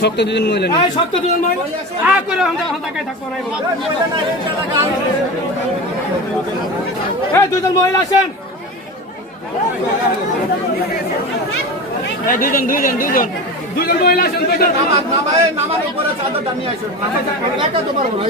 শক্ত দুজন মহিলা এই শক্ত দুজন মহিলা করে হাতাকায় থাকবো না এই দুজন মহিলা আসেন দুজন মহিলা আসেন নামার উপরে চাদরটা নিয়ে আসুন একটা তো পারবো না